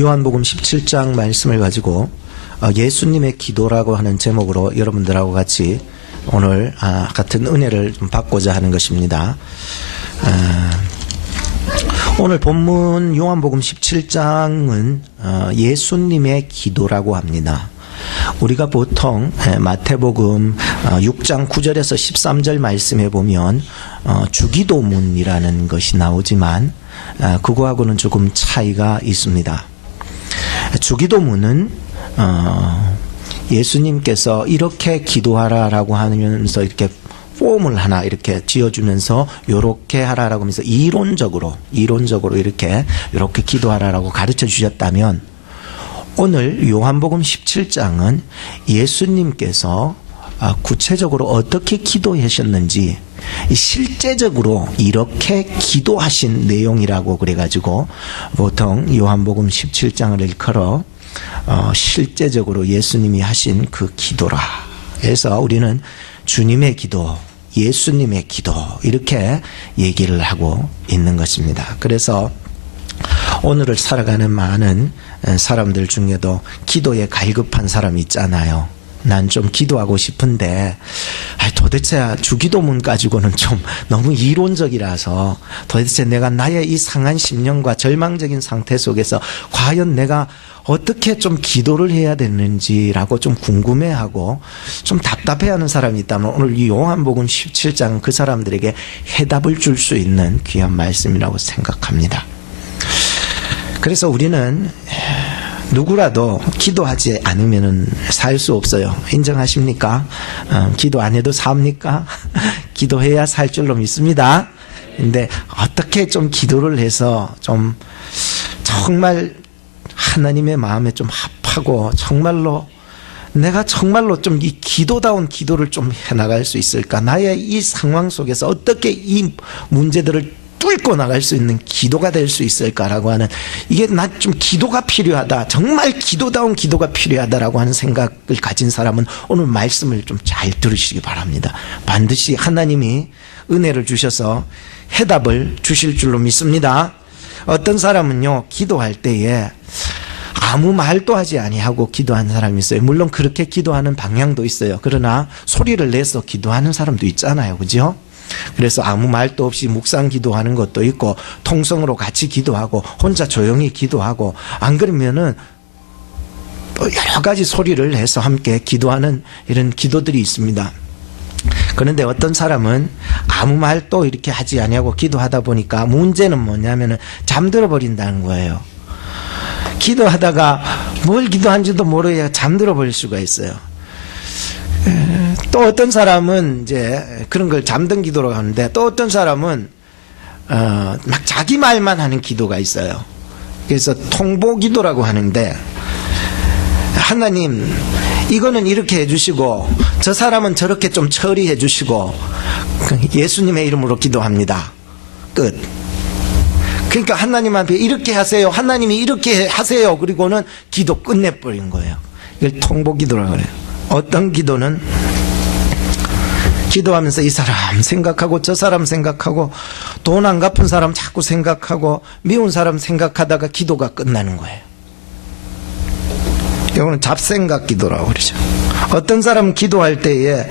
요한복음 17장 말씀을 가지고 예수님의 기도라고 하는 제목으로 여러분들하고 같이 오늘 같은 은혜를 좀 받고자 하는 것입니다. 오늘 본문 요한복음 17장은 예수님의 기도라고 합니다. 우리가 보통 마태복음 6장 9절에서 13절 말씀에 보면 주기도문이라는 것이 나오지만 그거하고는 조금 차이가 있습니다. 주기도문은 예수님께서 이렇게 기도하라라고 하면서 이렇게 폼을 하나 이렇게 지어주면서 요렇게 하라라고 하면서 이론적으로 이렇게 기도하라라고 가르쳐 주셨다면, 오늘 요한복음 17장은 예수님께서 구체적으로 어떻게 기도하셨는지 실제적으로 이렇게 기도하신 내용이라고 그래가지고 보통 요한복음 17장을 일컬어 실제적으로 예수님이 하신 그 기도라 해서 우리는 주님의 기도, 예수님의 기도 이렇게 얘기를 하고 있는 것입니다. 그래서 오늘을 살아가는 많은 사람들 중에도 기도에 갈급한 사람이 있잖아요. 난 좀 기도하고 싶은데 도대체 주기도문 가지고는 좀 너무 이론적이라서 도대체 내가 나의 이 상한 심령과 절망적인 상태 속에서 과연 내가 어떻게 좀 기도를 해야 되는지라고 좀 궁금해하고 좀 답답해하는 사람이 있다면 오늘 이 요한복음 17장 그 사람들에게 해답을 줄 수 있는 귀한 말씀이라고 생각합니다. 그래서 우리는 누구라도 기도하지 않으면 살 수 없어요. 인정하십니까? 기도 안 해도 삽니까? 기도해야 살 줄로 믿습니다. 근데 어떻게 좀 기도를 해서 좀 정말 하나님의 마음에 좀 합하고 정말로 내가 정말로 좀 이 기도다운 기도를 좀 해나갈 수 있을까? 나의 이 상황 속에서 어떻게 이 문제들을 뚫고 나갈 수 있는 기도가 될 수 있을까라고 하는, 이게 나 좀 기도가 필요하다, 정말 기도다운 기도가 필요하다라고 하는 생각을 가진 사람은 오늘 말씀을 좀 잘 들으시기 바랍니다. 반드시 하나님이 은혜를 주셔서 해답을 주실 줄로 믿습니다. 어떤 사람은요, 기도할 때에 아무 말도 하지 아니하고 기도하는 사람이 있어요. 물론 그렇게 기도하는 방향도 있어요. 그러나 소리를 내서 기도하는 사람도 있잖아요. 그죠? 그래서 아무 말도 없이 묵상 기도하는 것도 있고, 통성으로 같이 기도하고 혼자 조용히 기도하고, 안 그러면은 또 여러 가지 소리를 해서 함께 기도하는 이런 기도들이 있습니다. 그런데 어떤 사람은 아무 말도 이렇게 하지 아니하고 기도하다 보니까 문제는 뭐냐면은 잠들어 버린다는 거예요. 기도하다가 뭘 기도한지도 모르게 잠들어 버릴 수가 있어요. 또 어떤 사람은 이제 그런 걸 잠든 기도로 하는데, 또 어떤 사람은 막 자기 말만 하는 기도가 있어요. 그래서 통보 기도라고 하는데, 하나님 이거는 이렇게 해주시고 저 사람은 저렇게 좀 처리해 주시고 예수님의 이름으로 기도합니다. 끝. 그러니까 하나님 앞에 이렇게 하세요, 하나님이 이렇게 하세요, 그리고는 기도 끝내버린 거예요. 이걸 통보 기도라고 그래요. 어떤 기도는 기도하면서 이 사람 생각하고 저 사람 생각하고 돈 안 갚은 사람 자꾸 생각하고 미운 사람 생각하다가 기도가 끝나는 거예요. 이거는 잡생각 기도라고 그러죠. 어떤 사람은 기도할 때에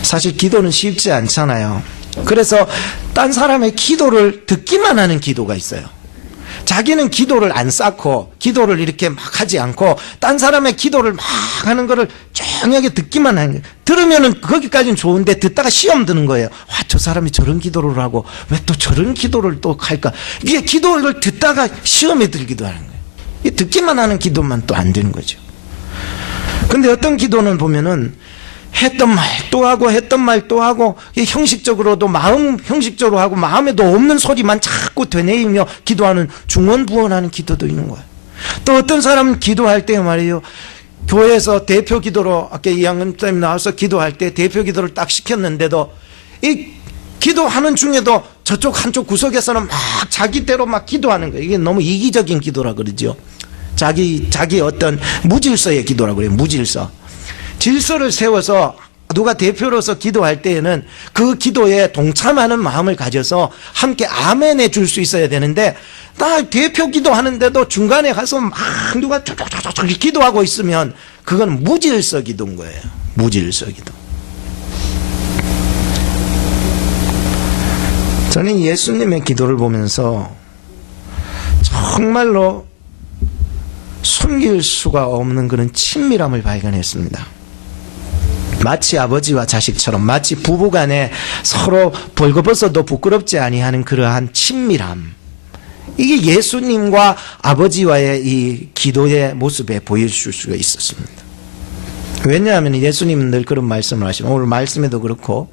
사실 기도는 쉽지 않잖아요. 그래서 딴 사람의 기도를 듣기만 하는 기도가 있어요. 자기는 기도를 안 쌓고 기도를 이렇게 막 하지 않고 딴 사람의 기도를 막 하는 거를 조용하게 듣기만 하는 거예요. 들으면은 거기까지는 좋은데 듣다가 시험 드는 거예요. 와, 저 사람이 저런 기도를 하고 왜 또 저런 기도를 또 할까? 이게 기도를 듣다가 시험에 들기도 하는 거예요. 이 듣기만 하는 기도만 또 안 되는 거죠. 근데 어떤 기도는 보면은 했던 말 또 하고 했던 말 또 하고, 형식적으로도 형식적으로 하고 마음에도 없는 소리만 자꾸 되뇌이며 기도하는 중언부언하는 기도도 있는 거예요. 또 어떤 사람은 기도할 때 말이에요, 교회에서 대표 기도로 아까 이양은쌤 나와서 기도할 때 대표 기도를 딱 시켰는데도 이 기도하는 중에도 저쪽 한쪽 구석에서는 막 자기대로 막 기도하는 거예요. 이게 너무 이기적인 기도라 그러죠. 자기 어떤 무질서의 기도라고 그래요. 무질서. 질서를 세워서 누가 대표로서 기도할 때에는 그 기도에 동참하는 마음을 가져서 함께 아멘해 줄 수 있어야 되는데, 나 대표 기도하는데도 중간에 가서 막 누가 쫙쫙쫙쫙 기도하고 있으면 그건 무질서 기도인 거예요. 무질서 기도. 저는 예수님의 기도를 보면서 정말로 숨길 수가 없는 그런 친밀함을 발견했습니다. 마치 아버지와 자식처럼, 마치 부부간에 서로 벌거벗어도 부끄럽지 아니하는 그러한 친밀함, 이게 예수님과 아버지와의 이 기도의 모습에 보여줄 수가 있었습니다. 왜냐하면 예수님은 늘 그런 말씀을 하시면, 오늘 말씀에도 그렇고,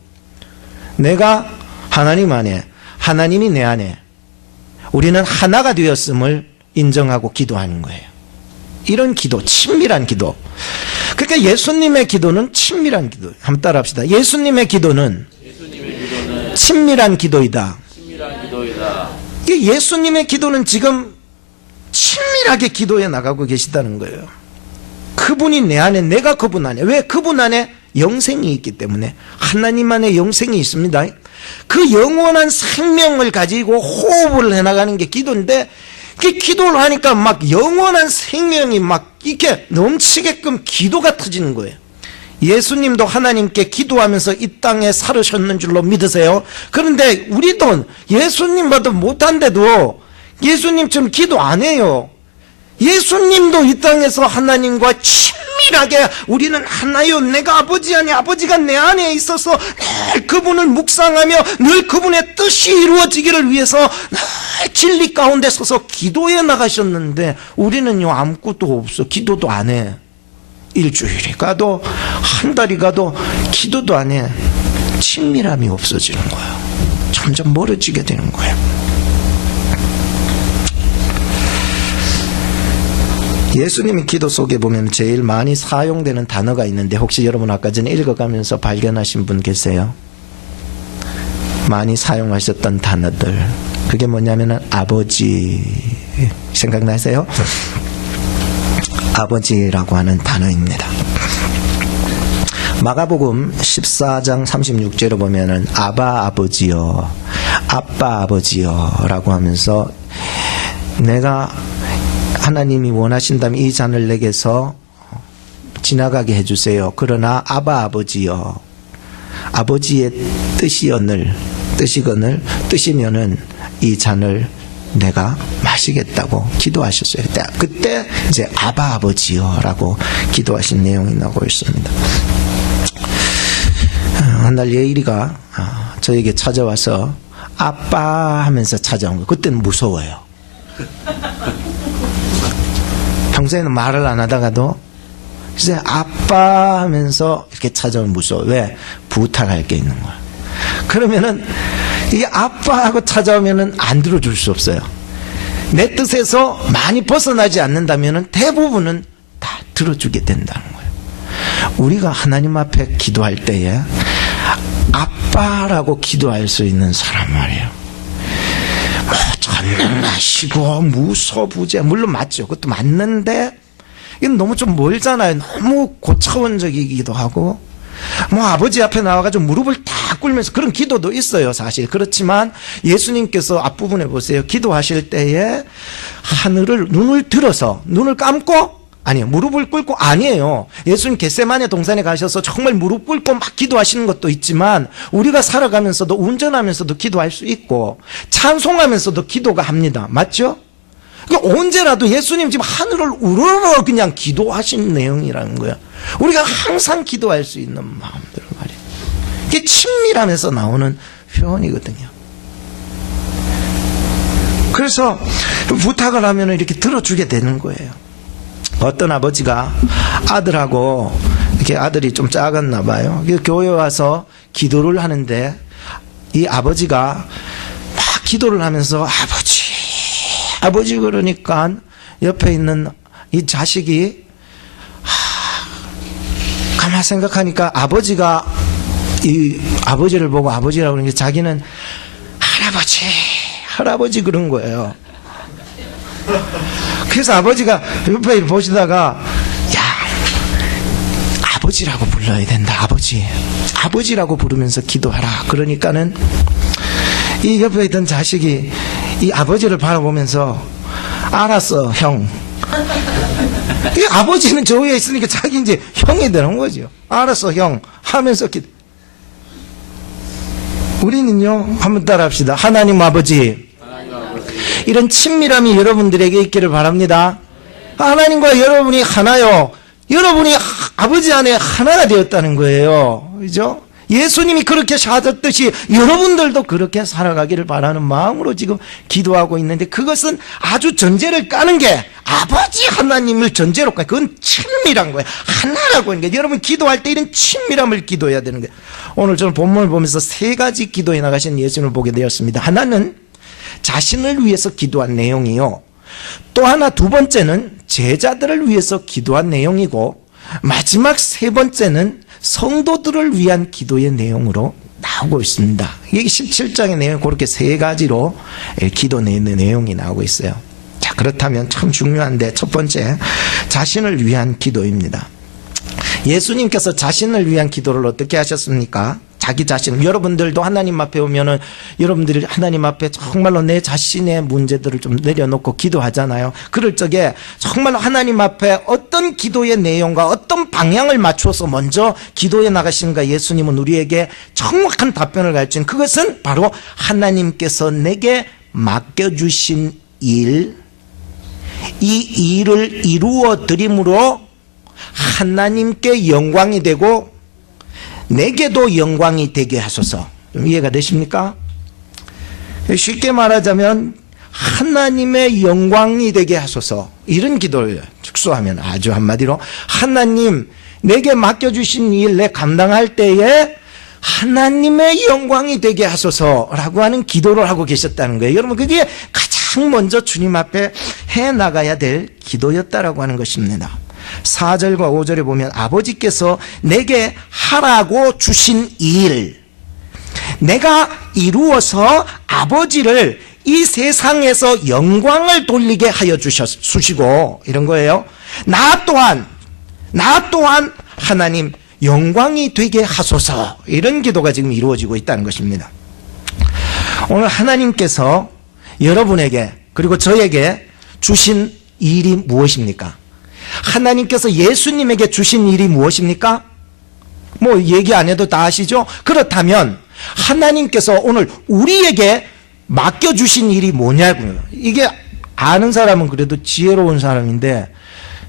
내가 하나님 안에, 하나님이 내 안에, 우리는 하나가 되었음을 인정하고 기도하는 거예요. 이런 기도, 친밀한 기도. 그러니까 예수님의 기도는 친밀한 기도. 한번 따라 합시다. 예수님의 기도는 친밀한 기도이다. 예수님의 기도는 지금 친밀하게 기도해 나가고 계시다는 거예요. 그분이 내 안에, 내가 그분 안에. 왜? 그분 안에 영생이 있기 때문에. 하나님 안에 영생이 있습니다. 그 영원한 생명을 가지고 호흡을 해나가는 게 기도인데, 그 기도를 하니까 막 영원한 생명이 막 이렇게 넘치게끔 기도가 터지는 거예요. 예수님도 하나님께 기도하면서 이 땅에 살으셨는 줄로 믿으세요. 그런데 우리도 예수님보다 못한데도 예수님처럼 기도 안 해요. 예수님도 이 땅에서 하나님과 친밀하게 우리는 하나요, 내가 아버지 안에, 아버지가 내 안에 있어서 늘 그분을 묵상하며 늘 그분의 뜻이 이루어지기를 위해서 늘 진리 가운데 서서 기도해 나가셨는데, 우리는요 아무것도 없어. 기도도 안 해. 일주일이 가도 한 달이 가도 기도도 안 해. 친밀함이 없어지는 거예요. 점점 멀어지게 되는 거예요. 예수님의 기도 속에 보면 제일 많이 사용되는 단어가 있는데, 혹시 여러분 아까 전에 읽어가면서 발견하신 분 계세요? 많이 사용하셨던 단어들, 그게 뭐냐면은 아버지, 생각나세요? 아버지라고 하는 단어입니다. 마가복음 14장 36절에 보면은 아바 아버지여, 아빠 아버지여 라고 하면서, 내가 하나님이 원하신다면 이 잔을 내게서 지나가게 해주세요. 그러나 아바 아버지여, 아버지의 뜻이거늘 이 잔을 내가 마시겠다고 기도하셨어요. 그때 이제 아바 아버지여 라고 기도하신 내용이 나오고 있습니다. 한 날 예일이가 저에게 찾아와서 아빠 하면서 찾아온 거예요. 그때는 무서워요. 평소에는 말을 안 하다가도 이제 아빠 하면서 이렇게 찾아오면 무서워. 왜? 부탁할 게 있는 거야. 그러면은 이 아빠하고 찾아오면은 안 들어줄 수 없어요. 내 뜻에서 많이 벗어나지 않는다면은 대부분은 다 들어주게 된다는 거예요. 우리가 하나님 앞에 기도할 때에 아빠라고 기도할 수 있는 사람 말이에요. 전능하시고 무소부재, 물론 맞죠. 그것도 맞는데 이건 너무 좀 멀잖아요. 너무 고차원적이기도 하고, 아버지 앞에 나와가지고 무릎을 딱 꿇으면서 그런 기도도 있어요, 사실. 그렇지만 예수님께서 앞부분에 보세요. 기도하실 때에 하늘을, 눈을 들어서, 눈을 감고, 아니요, 무릎을 꿇고, 아니에요. 예수님 겟세마네 동산에 가셔서 정말 무릎 꿇고 막 기도하시는 것도 있지만, 우리가 살아가면서도, 운전하면서도 기도할 수 있고, 찬송하면서도 기도가 합니다. 맞죠? 언제라도 예수님 지금 하늘을 우러러 그냥 기도하신 내용이라는 거야. 우리가 항상 기도할 수 있는 마음들 말이에요. 이게 친밀함에서 나오는 표현이거든요. 그래서 부탁을 하면 이렇게 들어주게 되는 거예요. 어떤 아버지가 아들하고, 이렇게 아들이 좀 작았나 봐요. 교회 와서 기도를 하는데, 이 아버지가 막 기도를 하면서 아버지 그러니까 옆에 있는 이 자식이 가만 생각하니까 아버지가 이 아버지를 보고 아버지라고 그러는 게, 자기는 할아버지 그런 거예요. 그래서 아버지가 옆에 보시다가, 야, 아버지라고 불러야 된다. 아버지라고 부르면서 기도하라. 그러니까는 이 옆에 있던 자식이 이 아버지를 바라보면서 알았어 형. 이 아버지는 저 위에 있으니까 자기 이제 형이 되는 거죠. 알았어 형 하면서 우리는요 한번 따라합시다. 하나님 아버지, 이런 친밀함이 여러분들에게 있기를 바랍니다. 하나님과 여러분이 하나요. 여러분이 아버지 안에 하나가 되었다는 거예요. 그죠? 예수님이 그렇게 사셨듯이 여러분들도 그렇게 살아가기를 바라는 마음으로 지금 기도하고 있는데, 그것은 아주 전제를 까는 게 아버지 하나님을 전제로 까요. 그건 친밀한 거예요. 하나라고 하는 게, 여러분 기도할 때 이런 친밀함을 기도해야 되는 거예요. 오늘 저는 본문을 보면서 세 가지 기도에 나가신 예수님을 보게 되었습니다. 하나는 자신을 위해서 기도한 내용이요, 또 하나 두 번째는 제자들을 위해서 기도한 내용이고, 마지막 세 번째는 성도들을 위한 기도의 내용으로 나오고 있습니다. 이게 17장의 내용, 그렇게 세 가지로 기도 내용이 나오고 있어요. 자, 그렇다면 참 중요한데, 첫 번째, 자신을 위한 기도입니다. 예수님께서 자신을 위한 기도를 어떻게 하셨습니까? 자기 자신, 여러분들도 하나님 앞에 오면은 여러분들이 하나님 앞에 정말로 내 자신의 문제들을 좀 내려놓고 기도하잖아요. 그럴 적에 정말로 하나님 앞에 어떤 기도의 내용과 어떤 방향을 맞춰서 먼저 기도에 나가시는가, 예수님은 우리에게 정확한 답변을 가르친, 그것은 바로 하나님께서 내게 맡겨주신 일, 이 일을 이루어 드림으로 하나님께 영광이 되고 내게도 영광이 되게 하소서. 좀 이해가 되십니까? 쉽게 말하자면 하나님의 영광이 되게 하소서, 이런 기도를 축소하면 아주 한마디로 하나님 내게 맡겨주신 일 내 감당할 때에 하나님의 영광이 되게 하소서라고 하는 기도를 하고 계셨다는 거예요. 여러분, 그게 가장 먼저 주님 앞에 해나가야 될 기도였다라고 하는 것입니다. 4절과 5절에 보면 아버지께서 내게 하라고 주신 일, 내가 이루어서 아버지를 이 세상에서 영광을 돌리게 하여 주시고, 이런 거예요. 나 또한 하나님 영광이 되게 하소서, 이런 기도가 지금 이루어지고 있다는 것입니다. 오늘 하나님께서 여러분에게 그리고 저에게 주신 일이 무엇입니까? 하나님께서 예수님에게 주신 일이 무엇입니까? 뭐 얘기 안 해도 다 아시죠? 그렇다면 하나님께서 오늘 우리에게 맡겨주신 일이 뭐냐고요. 이게 아는 사람은 그래도 지혜로운 사람인데,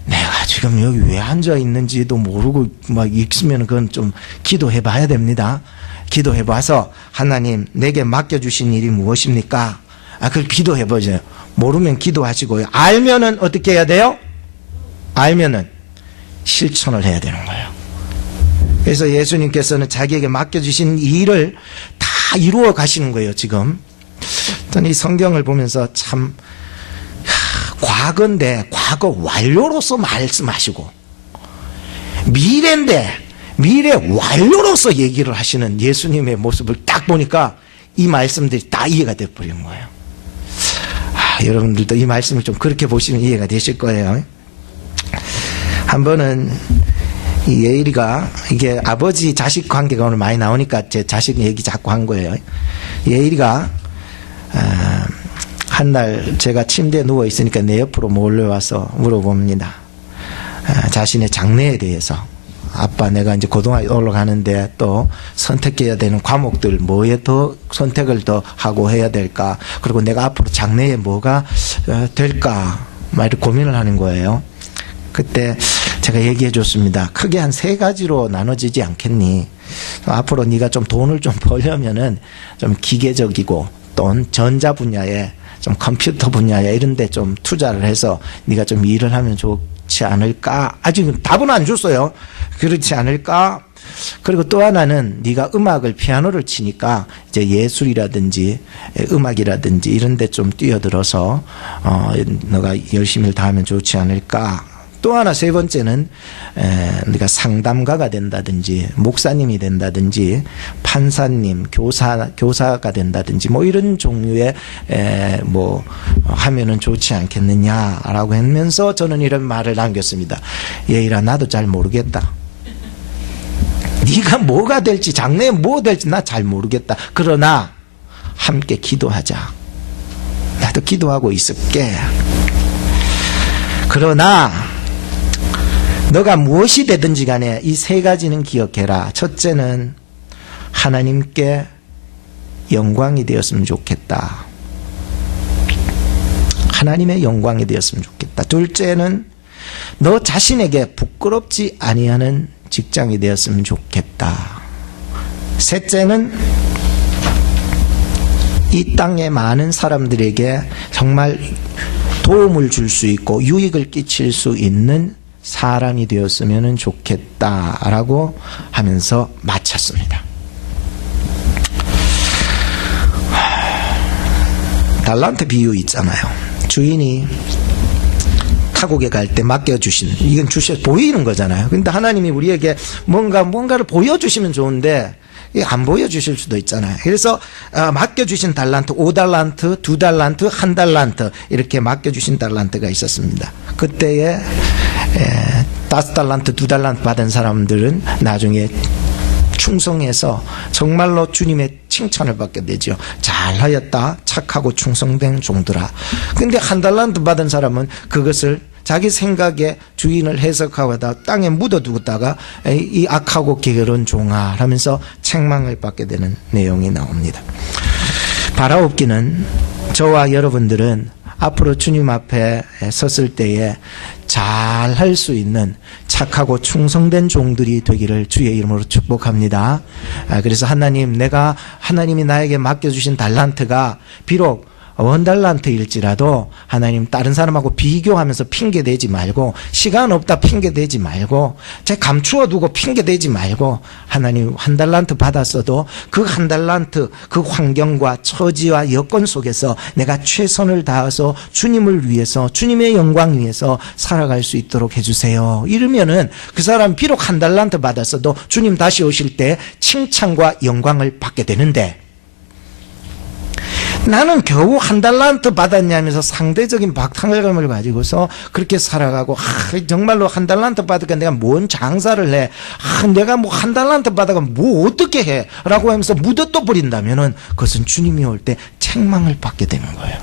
내가 지금 여기 왜 앉아 있는지도 모르고 막 있으면 그건 좀 기도해 봐야 됩니다. 기도해 봐서 하나님 내게 맡겨주신 일이 무엇입니까? 그걸 기도해 보세요. 모르면 기도하시고요. 알면은 어떻게 해야 돼요? 알면은 실천을 해야 되는 거예요. 그래서 예수님께서는 자기에게 맡겨주신 일을 다 이루어 가시는 거예요. 지금 저는 이 성경을 보면서 참 과거인데 과거 완료로서 말씀하시고, 미래인데 미래 완료로서 얘기를 하시는 예수님의 모습을 딱 보니까 이 말씀들이 다 이해가 돼버리는 거예요. 여러분들도 이 말씀을 좀 그렇게 보시면 이해가 되실 거예요. 한 번은 이 예일이가, 이게 아버지 자식 관계가 오늘 많이 나오니까 제 자식 얘기 자꾸 한 거예요. 예일이가 한날 제가 침대에 누워 있으니까 내 옆으로 몰려와서 물어봅니다. 자신의 장래에 대해서. 아빠, 내가 이제 고등학교 올라가는데 또 선택해야 되는 과목들 뭐에 더 선택을 더 하고 해야 될까, 그리고 내가 앞으로 장래에 뭐가 될까, 막 이렇게 고민을 하는 거예요. 그때 제가 얘기해 줬습니다. 크게 한 세 가지로 나눠지지 않겠니? 앞으로 네가 좀 돈을 좀 벌려면은 좀 기계적이고 또 전자 분야에, 좀 컴퓨터 분야에 이런 데 좀 투자를 해서 네가 좀 일을 하면 좋지 않을까? 아직 답은 안 줬어요. 그렇지 않을까? 그리고 또 하나는 네가 음악을, 피아노를 치니까 이제 예술이라든지 음악이라든지 이런 데 좀 뛰어들어서 너가 열심히 다하면 좋지 않을까? 또 하나, 세 번째는 네가 상담가가 된다든지 목사님이 된다든지 판사님, 교사가 된다든지 뭐 이런 종류의 뭐 하면은 좋지 않겠느냐라고 하면서 저는 이런 말을 남겼습니다. 예일아, 나도 잘 모르겠다. 네가 뭐가 될지, 장래에 뭐 될지 나 잘 모르겠다. 그러나 함께 기도하자. 나도 기도하고 있을게. 그러나 너가 무엇이 되든지 간에 이 세 가지는 기억해라. 첫째는 하나님께 영광이 되었으면 좋겠다. 하나님의 영광이 되었으면 좋겠다. 둘째는 너 자신에게 부끄럽지 아니하는 직장이 되었으면 좋겠다. 셋째는 이 땅의 많은 사람들에게 정말 도움을 줄 수 있고 유익을 끼칠 수 있는 사람이 되었으면 좋겠다라고 하면서 마쳤습니다. 달란트 비유 있잖아요. 주인이 타국에 갈 때 맡겨주신, 이건 보이는 거잖아요. 근데 하나님이 우리에게 뭔가를 보여주시면 좋은데 안 보여주실 수도 있잖아요. 그래서 맡겨주신 달란트, 5달란트, 2달란트, 1달란트 이렇게 맡겨주신 달란트가 있었습니다. 그때에 5달란트, 2달란트 받은 사람들은 나중에 충성해서 정말로 주님의 칭찬을 받게 되죠. 잘하였다, 착하고 충성된 종들아. 근데 1달란트 받은 사람은 그것을 자기 생각에 주인을 해석하다 땅에 묻어두다가 이 악하고 게으른 종아 하면서 책망을 받게 되는 내용이 나옵니다. 바라옵기는 저와 여러분들은 앞으로 주님 앞에 섰을 때에 잘할 수 있는 착하고 충성된 종들이 되기를 주의 이름으로 축복합니다. 그래서 하나님이 나에게 맡겨주신 달란트가 비록 1달란트일지라도 하나님 다른 사람하고 비교하면서 핑계대지 말고, 시간 없다 핑계대지 말고, 제 감추어두고 핑계대지 말고, 하나님 1달란트 받았어도 그 1달란트 그 환경과 처지와 여건 속에서 내가 최선을 다해서 주님을 위해서, 주님의 영광 위해서 살아갈 수 있도록 해주세요. 이러면은 그 사람 비록 1달란트 받았어도 주님 다시 오실 때 칭찬과 영광을 받게 되는데, 나는 겨우 1달란트 받았냐면서 상대적인 박탈감을 가지고서 그렇게 살아가고, 정말로 1달란트 받으니까 내가 뭔 장사를 해, 내가 뭐 1달란트 받아가 뭐 어떻게 해 라고 하면서 묻어떠 버린다면은 그것은 주님이 올 때 책망을 받게 되는 거예요.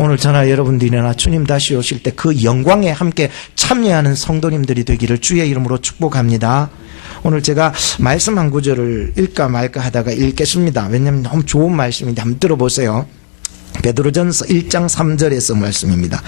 오늘 저나 여러분들이나 주님 다시 오실 때 그 영광에 함께 참여하는 성도님들이 되기를 주의 이름으로 축복합니다. 오늘 제가 말씀 한 구절을 읽까 말까 하다가 읽겠습니다. 왜냐하면 너무 좋은 말씀인데 한번 들어보세요. 베드로전서 1장 3절에서 말씀입니다.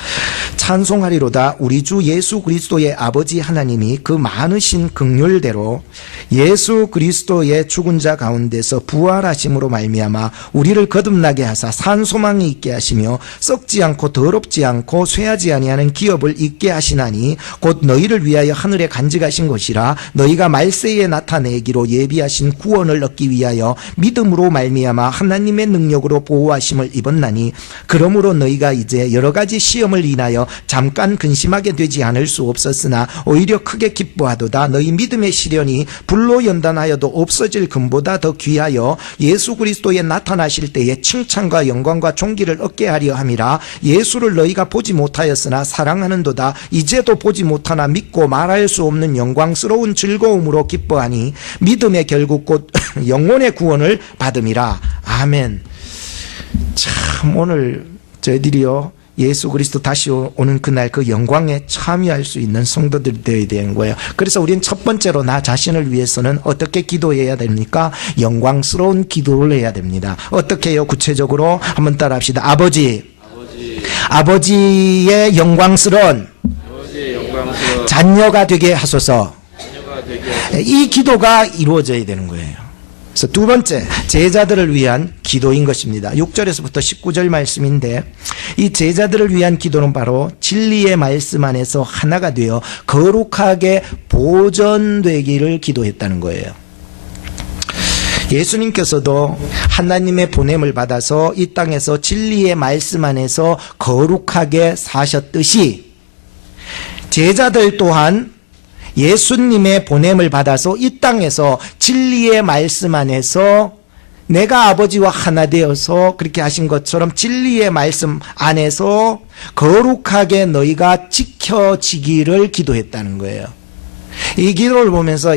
찬송하리로다. 우리 주 예수 그리스도의 아버지 하나님이 그 많으신 긍휼대로 예수 그리스도의 죽은 자 가운데서 부활하심으로 말미암아 우리를 거듭나게 하사 산 소망이 있게 하시며 썩지 않고 더럽지 않고 쇠하지 아니하는 기업을 있게 하시나니 곧 너희를 위하여 하늘에 간직하신 것이라. 너희가 말세에 나타내기로 예비하신 구원을 얻기 위하여 믿음으로 말미암아 하나님의 능력으로 보호하심을 입었나니, 그러므로 너희가 이제 여러 가지 시험을 인하여 잠깐 근심하게 되지 않을 수 없었으나 오히려 크게 기뻐하도다. 너희 믿음의 시련이 불로 연단하여도 없어질 금보다 더 귀하여 예수 그리스도에 나타나실 때에 칭찬과 영광과 존귀를 얻게 하려 함이라. 예수를 너희가 보지 못하였으나 사랑하는도다. 이제도 보지 못하나 믿고 말할 수 없는 영광스러운 즐거움으로 기뻐하니 믿음의 결국 곧 영혼의 구원을 받음이라. 아멘. 참, 오늘 저희들이요 예수 그리스도 다시 오는 그날 그 영광에 참여할 수 있는 성도들이 되어야 되는 거예요. 그래서 우리는 첫 번째로 나 자신을 위해서는 어떻게 기도해야 됩니까? 영광스러운 기도를 해야 됩니다. 어떻게 해요? 구체적으로 한번 따라 합시다. 아버지의 영광스러운 자녀가 되게 하소서. 이 기도가 이루어져야 되는 거예요. 그래서 두 번째, 제자들을 위한 기도인 것입니다. 6절에서부터 19절 말씀인데, 이 제자들을 위한 기도는 바로 진리의 말씀 안에서 하나가 되어 거룩하게 보존되기를 기도했다는 거예요. 예수님께서도 하나님의 보냄을 받아서 이 땅에서 진리의 말씀 안에서 거룩하게 사셨듯이, 제자들 또한 예수님의 보냄을 받아서 이 땅에서 진리의 말씀 안에서 내가 아버지와 하나 되어서 그렇게 하신 것처럼 진리의 말씀 안에서 거룩하게 너희가 지켜지기를 기도했다는 거예요. 이 기도를 보면서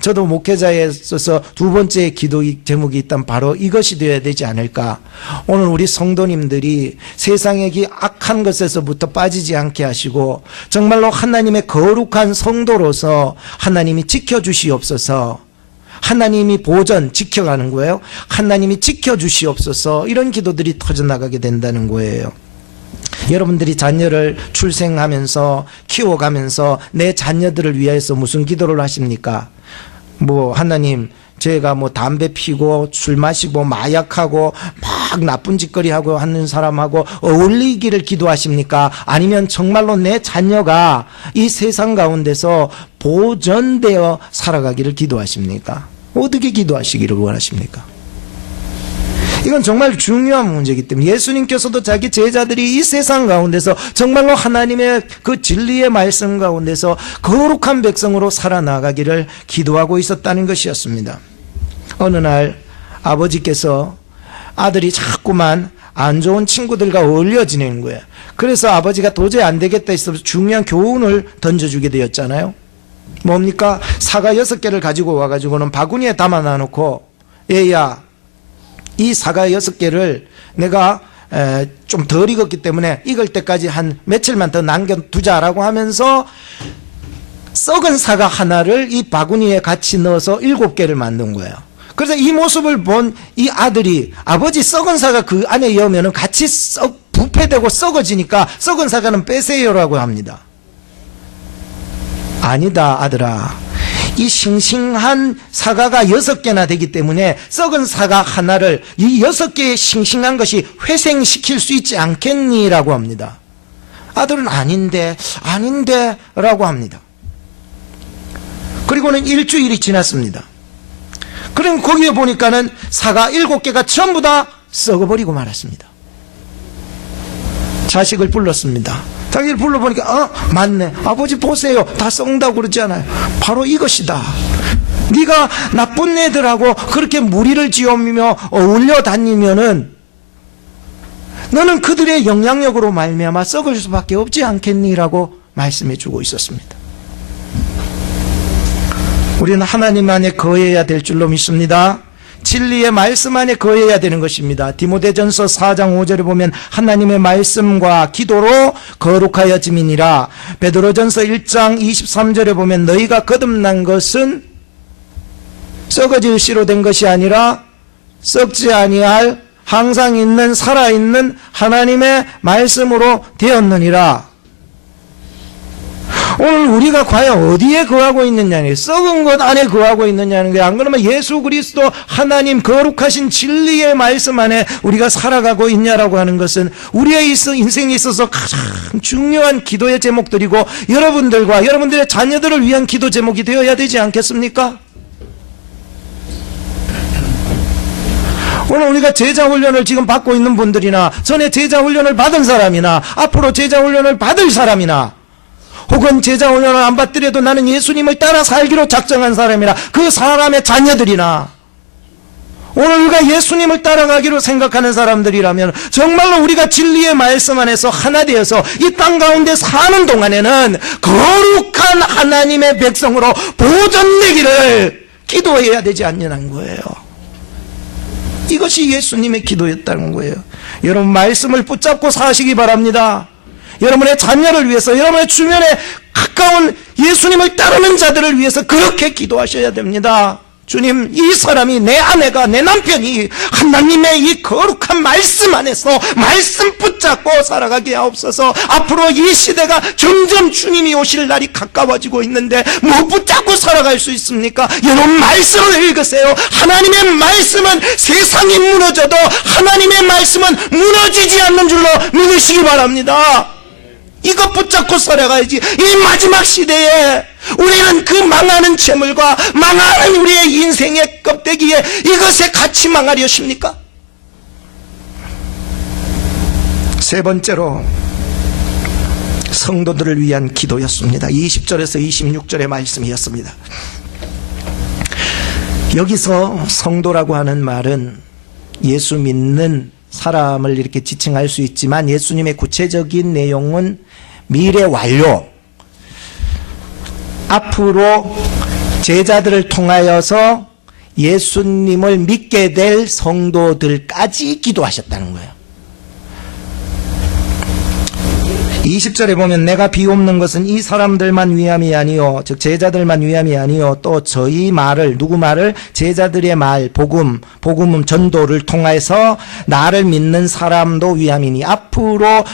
저도 목회자에 있어서 두 번째 기도 제목이 있다면 바로 이것이 되어야 되지 않을까. 오늘 우리 성도님들이 세상의 악한 것에서부터 빠지지 않게 하시고 정말로 하나님의 거룩한 성도로서 하나님이 지켜주시옵소서. 하나님이 보전 지켜가는 거예요. 하나님이 지켜주시옵소서. 이런 기도들이 터져나가게 된다는 거예요. 여러분들이 자녀를 출생하면서 키워가면서 내 자녀들을 위해서 무슨 기도를 하십니까? 하나님, 제가 담배 피고 술 마시고 마약하고 막 나쁜 짓거리 하고 하는 사람하고 어울리기를 기도하십니까? 아니면 정말로 내 자녀가 이 세상 가운데서 보존되어 살아가기를 기도하십니까? 어떻게 기도하시기를 원하십니까? 이건 정말 중요한 문제이기 때문에 예수님께서도 자기 제자들이 이 세상 가운데서 정말로 하나님의 그 진리의 말씀 가운데서 거룩한 백성으로 살아나가기를 기도하고 있었다는 것이었습니다. 어느 날 아버지께서 아들이 자꾸만 안 좋은 친구들과 어울려 지내는 거예요. 그래서 아버지가 도저히 안 되겠다 했어서 중요한 교훈을 던져주게 되었잖아요. 뭡니까? 사과 6개를 가지고 와가지고는 바구니에 담아 놔놓고, 얘야, 이 사과 6개를 내가 좀 덜 익었기 때문에 익을 때까지 한 며칠만 더 남겨두자라고 하면서 썩은 사과 하나를 이 바구니에 같이 넣어서 7개를 만든 거예요. 그래서 이 모습을 본 이 아들이, 아버지 썩은 사과 그 안에 넣으면 같이 부패되고 썩어지니까 썩은 사과는 빼세요라고 합니다. 아니다, 아들아. 이 싱싱한 사과가 6개나 되기 때문에 썩은 사과 하나를 이 6개의 싱싱한 것이 회생시킬 수 있지 않겠니? 라고 합니다. 아들은 아닌데 라고 합니다. 그리고는 일주일이 지났습니다. 그럼 거기에 보니까는 사과 7개가 전부 다 썩어버리고 말았습니다. 자식을 불렀습니다. 자기를 불러보니까 맞네, 아버지 보세요, 다 썩는다고 그러잖아요. 바로 이것이다. 네가 나쁜 애들하고 그렇게 무리를 지으며 어울려 다니면은 너는 그들의 영향력으로 말미암아 썩을 수밖에 없지 않겠니라고 말씀해 주고 있었습니다. 우리는 하나님 안에 거해야 될 줄로 믿습니다. 진리의 말씀 안에 거해야 되는 것입니다. 디모데전서 4장 5절에 보면 하나님의 말씀과 기도로 거룩하여짐이니라. 베드로전서 1장 23절에 보면 너희가 거듭난 것은 썩어질 씨로 된 것이 아니라 썩지 아니할 항상 있는 살아있는 하나님의 말씀으로 되었느니라. 오늘 우리가 과연 어디에 거하고 있느냐는, 썩은 것 안에 거하고 있느냐는 게, 안 그러면 예수 그리스도 하나님 거룩하신 진리의 말씀 안에 우리가 살아가고 있냐라고 하는 것은 우리의 인생에 있어서 가장 중요한 기도의 제목들이고 여러분들과 여러분들의 자녀들을 위한 기도 제목이 되어야 되지 않겠습니까? 오늘 우리가 제자훈련을 지금 받고 있는 분들이나 전에 제자훈련을 받은 사람이나 앞으로 제자훈련을 받을 사람이나 혹은 제자훈련을 안 받더라도 나는 예수님을 따라 살기로 작정한 사람이나 그 사람의 자녀들이나 오늘 우리가 예수님을 따라가기로 생각하는 사람들이라면 정말로 우리가 진리의 말씀 안에서 하나 되어서 이 땅 가운데 사는 동안에는 거룩한 하나님의 백성으로 보존되기를 기도해야 되지 않냐는 거예요. 이것이 예수님의 기도였다는 거예요. 여러분 말씀을 붙잡고 사시기 바랍니다. 여러분의 자녀를 위해서, 여러분의 주변에 가까운 예수님을 따르는 자들을 위해서 그렇게 기도하셔야 됩니다. 주님, 이 사람이, 내 아내가, 내 남편이 하나님의 이 거룩한 말씀 안에서 말씀 붙잡고 살아가게 하옵소서. 앞으로 이 시대가 점점 주님이 오실 날이 가까워지고 있는데 뭐 붙잡고 살아갈 수 있습니까? 여러분 말씀을 읽으세요. 하나님의 말씀은 세상이 무너져도 하나님의 말씀은 무너지지 않는 줄로 믿으시기 바랍니다. 이것 붙잡고 살아가야지. 이 마지막 시대에 우리는 그 망하는 재물과 망하는 우리의 인생의 껍데기에 이것에 같이 망하려십니까? 세 번째로 성도들을 위한 기도였습니다. 20절에서 26절의 말씀이었습니다. 여기서 성도라고 하는 말은 예수 믿는 사람을 이렇게 지칭할 수 있지만 예수님의 구체적인 내용은 미래 완료, 앞으로 제자들을 통하여서 예수님을 믿게 될 성도들까지 기도하셨다는 거예요. 20절에 보면 내가 비옵는 것은 이 사람들만 위함이 아니요 즉 제자들만 위함이 아니요 또 저희 말을 누구 말을 제자들의 말 복음 전도를 통해서 나를 믿는 사람도 위함이니 앞으로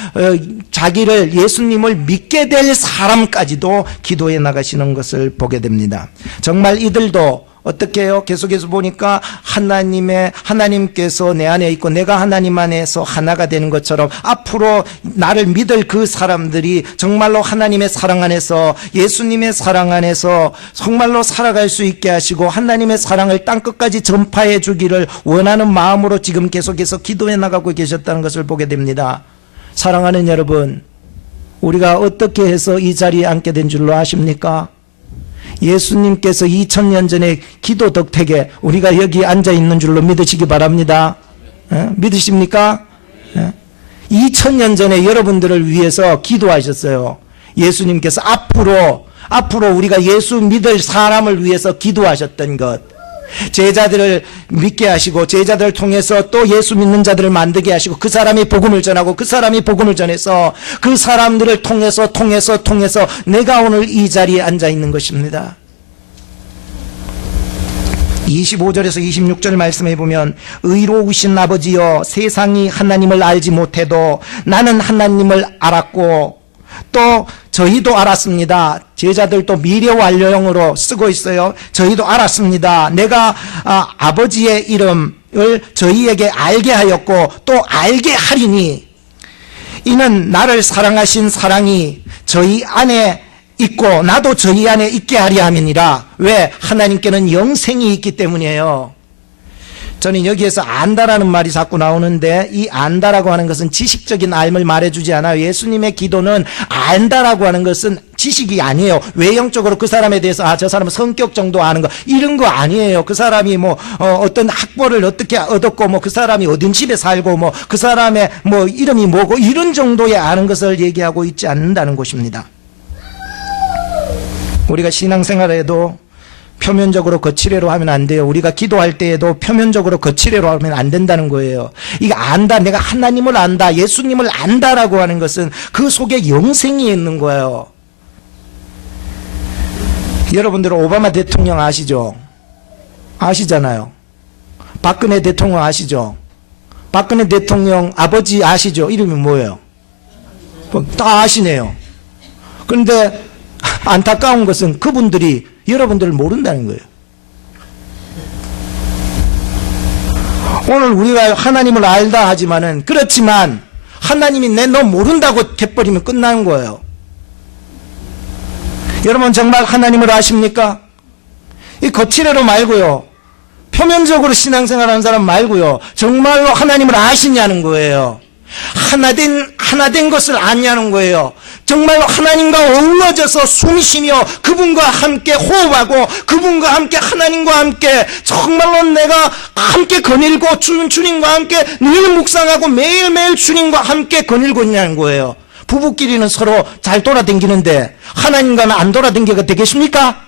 자기를 예수님을 믿게 될 사람까지도 기도해 나가시는 것을 보게 됩니다. 정말 이들도 어떻게 해요? 계속해서 보니까 하나님께서 내 안에 있고 내가 하나님 안에서 하나가 되는 것처럼 앞으로 나를 믿을 그 사람들이 정말로 하나님의 사랑 안에서 예수님의 사랑 안에서 정말로 살아갈 수 있게 하시고 하나님의 사랑을 땅끝까지 전파해 주기를 원하는 마음으로 지금 계속해서 기도해 나가고 계셨다는 것을 보게 됩니다. 사랑하는 여러분, 우리가 어떻게 해서 이 자리에 앉게 된 줄로 아십니까? 예수님께서 2000년 전에 기도 덕택에 우리가 여기 앉아 있는 줄로 믿으시기 바랍니다. 믿으십니까? 2000년 전에 여러분들을 위해서 기도하셨어요. 예수님께서 앞으로 우리가 예수 믿을 사람을 위해서 기도하셨던 것, 제자들을 믿게 하시고 제자들을 통해서 또 예수 믿는 자들을 만들게 하시고 그 사람이 복음을 전하고 그 사람이 복음을 전해서 그 사람들을 통해서 내가 오늘 이 자리에 앉아 있는 것입니다. 25절에서 26절 말씀해 보면 의로우신 아버지여 세상이 하나님을 알지 못해도 나는 하나님을 알았고 또 저희도 알았습니다. 제자들도 미래 완료형으로 쓰고 있어요. 저희도 알았습니다. 내가 아버지의 이름을 저희에게 알게 하였고 또 알게 하리니 이는 나를 사랑하신 사랑이 저희 안에 있고 나도 저희 안에 있게 하리 함이니라. 왜? 하나님께는 영생이 있기 때문이에요. 저는 여기에서 안다라는 말이 자꾸 나오는데 이 안다라고 하는 것은 지식적인 알을 말해주지 않아요. 예수님의 기도는 안다라고 하는 것은 지식이 아니에요. 외형적으로 그 사람에 대해서 저 사람은 성격 정도 아는 거 이런 거 아니에요. 그 사람이 어떤 학벌을 어떻게 얻었고 그 사람이 어딘 집에 살고 그 사람의 이름이 뭐고 이런 정도의 아는 것을 얘기하고 있지 않는다는 것입니다. 우리가 신앙생활에도 표면적으로 거칠애로 하면 안 돼요. 우리가 기도할 때에도 표면적으로 거칠애로 하면 안 된다는 거예요. 이거 안다, 내가 하나님을 안다, 예수님을 안다라고 하는 것은 그 속에 영생이 있는 거예요. 여러분들 오바마 대통령 아시죠? 아시잖아요. 박근혜 대통령 아시죠? 박근혜 대통령 아버지 아시죠? 이름이 뭐예요? 다 아시네요. 그런데 안타까운 것은 그분들이 여러분들을 모른다는 거예요. 오늘 우리가 하나님을 알다 하지만은 그렇지만 하나님이 너 모른다고 해버리면 끝나는 거예요. 여러분 정말 하나님을 아십니까? 이 거칠애로 말고요. 표면적으로 신앙생활하는 사람 말고요. 정말로 하나님을 아시냐는 거예요. 하나된 것을 아냐는 거예요. 정말로 하나님과 어우러져서 숨쉬며 그분과 함께 호흡하고 그분과 함께 하나님과 함께 정말로 내가 함께 거닐고 주님과 함께 늘 묵상하고 매일매일 주님과 함께 거닐고 있냐는 거예요. 부부끼리는 서로 잘 돌아다니는데 하나님과는 안 돌아다니게 되겠습니까?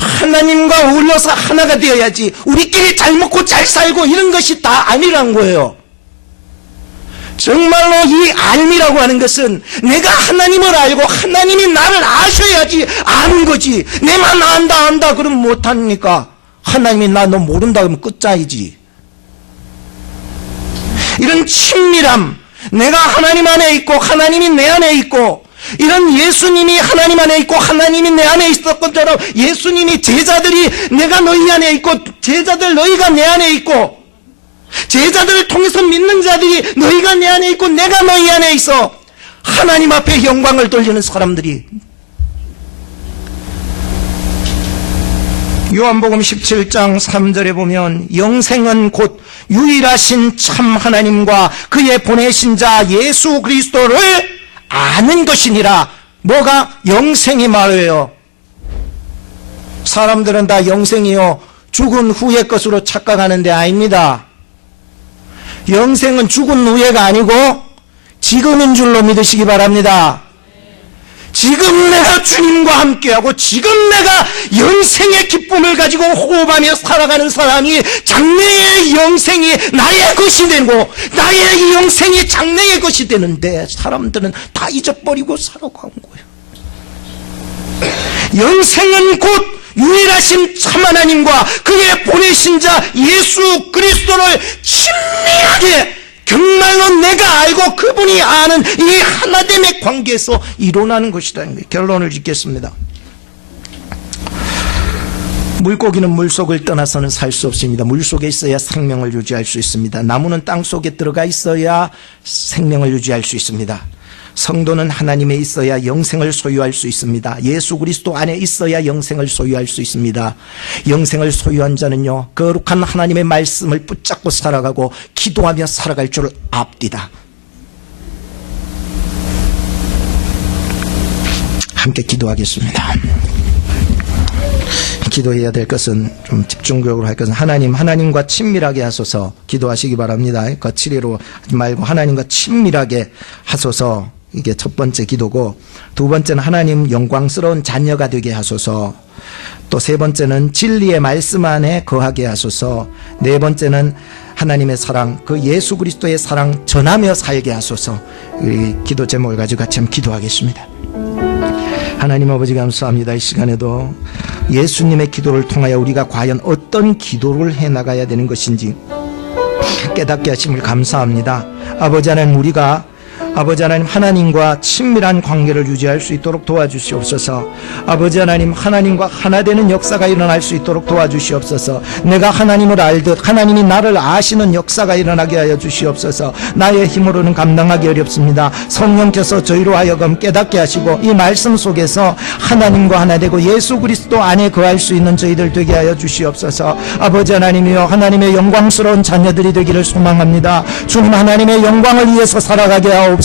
하나님과 어울려서 하나가 되어야지 우리끼리 잘 먹고 잘 살고 이런 것이 다 아니란 거예요. 정말로 이 알미라고 하는 것은 내가 하나님을 알고 하나님이 나를 아셔야지 아는 거지. 내만 안다 그러면 못합니까? 하나님이 너 모른다 그러면 끝장이지. 이런 친밀함, 내가 하나님 안에 있고 하나님이 내 안에 있고 이런 예수님이 하나님 안에 있고 하나님이 내 안에 있었던 것처럼 예수님이 제자들이 내가 너희 안에 있고 제자들 너희가 내 안에 있고 제자들을 통해서 믿는 자들이 너희가 내 안에 있고 내가 너희 안에 있어 하나님 앞에 영광을 돌리는 사람들이 요한복음 17장 3절에 보면 영생은 곧 유일하신 참 하나님과 그의 보내신 자 예수 그리스도를 아는 것이니라. 뭐가? 영생이 말이에요. 사람들은 다 영생이요 죽은 후의 것으로 착각하는데 아닙니다. 영생은 죽은 후에가 아니고 지금인 줄로 믿으시기 바랍니다. 지금 내가 주님과 함께하고 지금 내가 영생의 기쁨을 가지고 호흡하며 살아가는 사람이 장래의 영생이 나의 것이 되고 나의 영생이 장래의 것이 되는데 사람들은 다 잊어버리고 살아간 거예요. 영생은 곧 유일하신 참 하나님과 그의 보내신 자 예수 그리스도를 친밀하게 정말로 내가 알고 그분이 아는 이 하나됨의 관계에서 일어나는 것이라는 거예요. 결론을 짓겠습니다. 물고기는 물속을 떠나서는 살 수 없습니다. 물속에 있어야 생명을 유지할 수 있습니다. 나무는 땅속에 들어가 있어야 생명을 유지할 수 있습니다. 성도는 하나님에 있어야 영생을 소유할 수 있습니다. 예수 그리스도 안에 있어야 영생을 소유할 수 있습니다. 영생을 소유한 자는요, 거룩한 하나님의 말씀을 붙잡고 살아가고 기도하며 살아갈 줄 압니다. 함께 기도하겠습니다. 기도해야 될 것은 좀 집중적으로 할 것은 하나님과 친밀하게 하소서 기도하시기 바랍니다. 거칠이로 하지 말고 하나님과 친밀하게 하소서. 이게 첫 번째 기도고, 두 번째는 하나님 영광스러운 자녀가 되게 하소서. 또 세 번째는 진리의 말씀 안에 거하게 하소서. 네 번째는 하나님의 사랑, 그 예수 그리스도의 사랑 전하며 살게 하소서. 이 기도 제목을 가지고 같이 한번 기도하겠습니다. 하나님 아버지 감사합니다. 이 시간에도 예수님의 기도를 통하여 우리가 과연 어떤 기도를 해나가야 되는 것인지 깨닫게 하심을 감사합니다. 아버지 하나님, 우리가 아버지 하나님 하나님과 친밀한 관계를 유지할 수 있도록 도와주시옵소서. 아버지 하나님, 하나님과 하나 되는 역사가 일어날 수 있도록 도와주시옵소서. 내가 하나님을 알듯 하나님이 나를 아시는 역사가 일어나게 하여 주시옵소서. 나의 힘으로는 감당하기 어렵습니다. 성령께서 저희로 하여금 깨닫게 하시고 이 말씀 속에서 하나님과 하나 되고 예수 그리스도 안에 거할 수 있는 저희들 되게 하여 주시옵소서. 아버지 하나님이여, 하나님의 영광스러운 자녀들이 되기를 소망합니다. 주님, 하나님의 영광을 위해서 살아가게 하옵소서.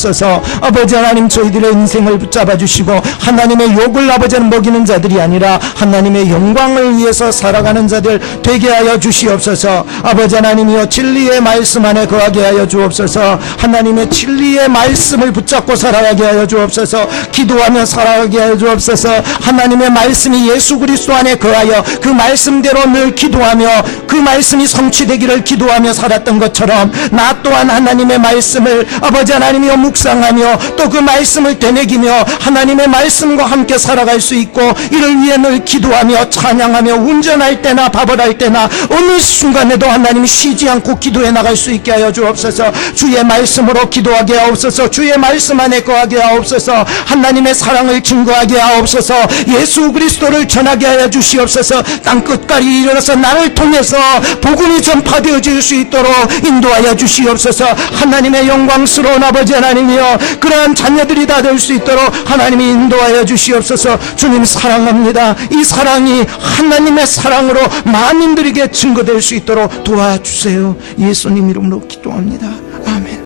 아버지 하나님, 저희들의 인생을 붙잡아 주시고 하나님의 욕을 아버지는 먹이는 자들이 아니라 하나님의 영광을 위해서 살아가는 자들 되게 하여 주시옵소서. 아버지 하나님이여, 진리의 말씀 안에 거하게 하여 주옵소서. 하나님의 진리의 말씀을 붙잡고 살아가게 하여 주옵소서. 기도하며 살아가게 하여 주옵소서. 하나님의 말씀이 예수 그리스도 안에 거하여 그 말씀대로 늘 기도하며 그 말씀이 성취되기를 기도하며 살았던 것처럼 나 또한 하나님의 말씀을 아버지 하나님이여 묵상하며 또 그 말씀을 되새기며 하나님의 말씀과 함께 살아갈 수 있고, 이를 위해 늘 기도하며 찬양하며 운전할 때나 밥을 할 때나 어느 순간에도 하나님이 쉬지 않고 기도해 나갈 수 있게 하여 주옵소서. 주의 말씀으로 기도하게 하옵소서. 주의 말씀 안에 거하게 하옵소서. 하나님의 사랑을 증거하게 하옵소서. 예수 그리스도를 전하게 하여 주시옵소서. 땅끝까지 이르러서 나를 통해서 복음이 전파되어질 수 있도록 인도하여 주시옵소서. 하나님의 영광스러운 아버지 하나님이여, 그러한 자녀들이 다 될 수 있도록 하나님이 인도하여 주시옵소서. 주님 사랑합니다. 이 사랑이 하나님의 사랑으로 만인들에게 증거될 수 있도록 도와주세요. 예수님 이름으로 기도합니다. 아멘.